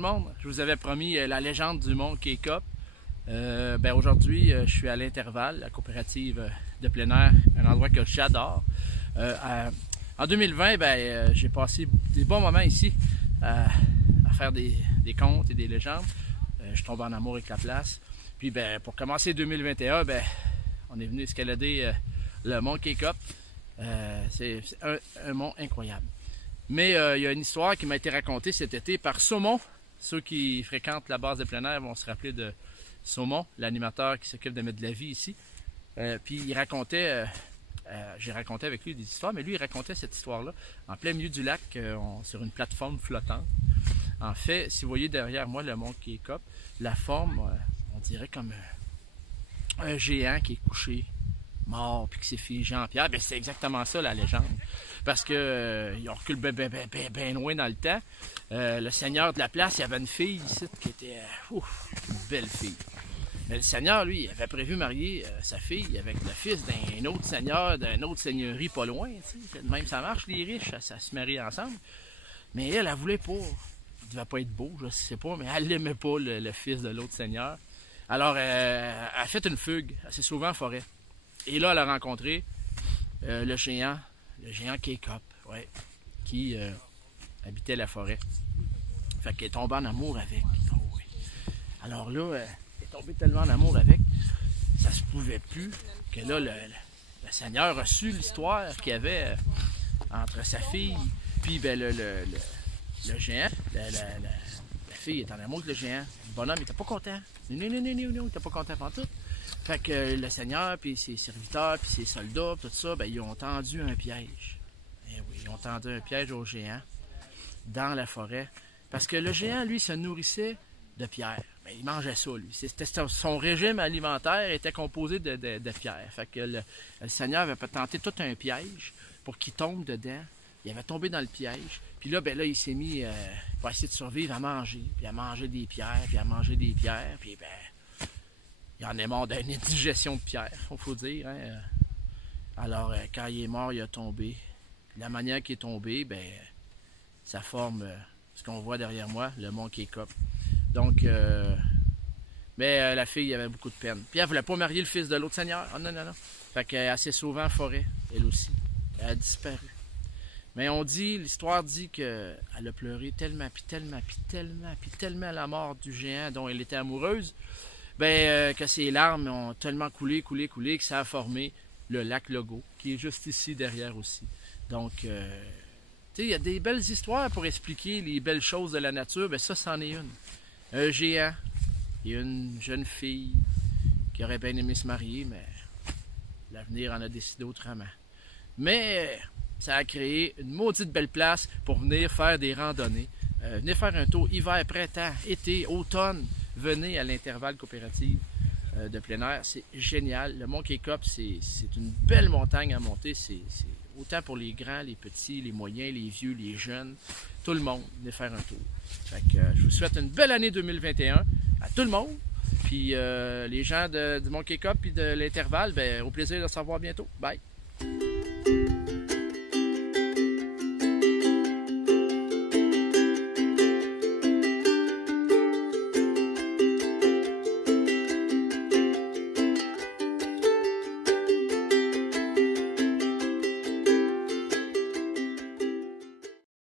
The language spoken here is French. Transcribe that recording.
le monde, je vous avais promis la légende du mont K-Cup. Aujourd'hui, je suis à l'Intervalle, la coopérative de plein air, un endroit que j'adore. En 2020, j'ai passé des bons moments ici à faire des contes et des légendes. Je tombe en amour avec la place. Puis pour commencer 2021, on est venu escalader le mont K-Cup. C'est un mont incroyable. Mais il y a une histoire qui m'a été racontée cet été par Saumon. Ceux qui fréquentent la base de plein air vont se rappeler de Saumon, l'animateur qui s'occupe de mettre de la vie ici. Puis il racontait, j'ai raconté avec lui des histoires, mais lui il racontait cette histoire-là en plein milieu du lac, sur une plateforme flottante. En fait, si vous voyez derrière moi le mont K-Cup, la forme, on dirait comme un géant qui est couché, mort, puis qui s'est figé en pierre. C'est exactement ça la légende. Parce que on recule bien loin dans le temps. Le seigneur de la place, il y avait une fille ici qui était une belle fille. Mais le seigneur, lui, il avait prévu marier sa fille avec le fils d'un autre seigneur, d'une autre seigneurie pas loin. Même ça marche, les riches, ça se marie ensemble. Mais elle voulait pas. Il devait pas être beau, je sais pas, mais elle n'aimait pas le fils de l'autre seigneur. Alors, elle a fait une fugue, assez souvent en forêt. Et là, elle a rencontré le géant K-Cup, qui habitait la forêt. Fait qu'elle est tombée en amour avec. Oh, oui. Alors là, elle est tombée tellement en amour avec, ça se pouvait plus que là, le Seigneur a su l'histoire qu'il y avait entre sa fille puis le géant. La fille est en amour avec le géant. Le bonhomme, il était pas content. Non, il était pas content pantoute. Fait que le Seigneur, puis ses serviteurs, puis ses soldats, tout ça, ils ont tendu un piège. Eh oui, ils ont tendu un piège au géant dans la forêt. Parce que le géant, lui, se nourrissait de pierres. Il mangeait ça, lui. Son régime alimentaire était composé de pierres. Fait que le Seigneur avait tenté tout un piège pour qu'il tombe dedans. Il avait tombé dans le piège. Puis là, il s'est mis, pour essayer de survivre, à manger. Puis à manger des pierres, puis à manger des pierres. Puis il en est mort d'une indigestion de pierre, il faut dire. Hein? Alors, quand il est mort, il a tombé. Puis la manière qu'il est tombé, ça forme ce qu'on voit derrière moi, le mont K-Cup. Donc, la fille avait beaucoup de peine. Puis elle voulait pas marier le fils de l'autre seigneur. Oh, non. Fait qu'elle s'est sauvée en forêt, elle aussi. Elle a disparu. Mais l'histoire dit qu'elle a pleuré tellement à la mort du géant dont elle était amoureuse, que ses larmes ont tellement coulé, que ça a formé le lac Logo, qui est juste ici derrière aussi. Donc, il y a des belles histoires pour expliquer les belles choses de la nature. Ça, c'en est une. Un géant et une jeune fille qui aurait bien aimé se marier, mais l'avenir en a décidé autrement. Mais ça a créé une maudite belle place pour venir faire des randonnées. Venez faire un tour hiver, printemps, été, automne. Venez à l'Intervalle coopérative de plein air. C'est génial. Le mont K-Cup, c'est une belle montagne à monter. C'est autant pour les grands, les petits, les moyens, les vieux, les jeunes. Tout le monde, venez faire un tour. Fait que, je vous souhaite une belle année 2021 à tout le monde. Puis les gens du mont K-Cup et de l'Intervalle, au plaisir de se revoir bientôt. Bye!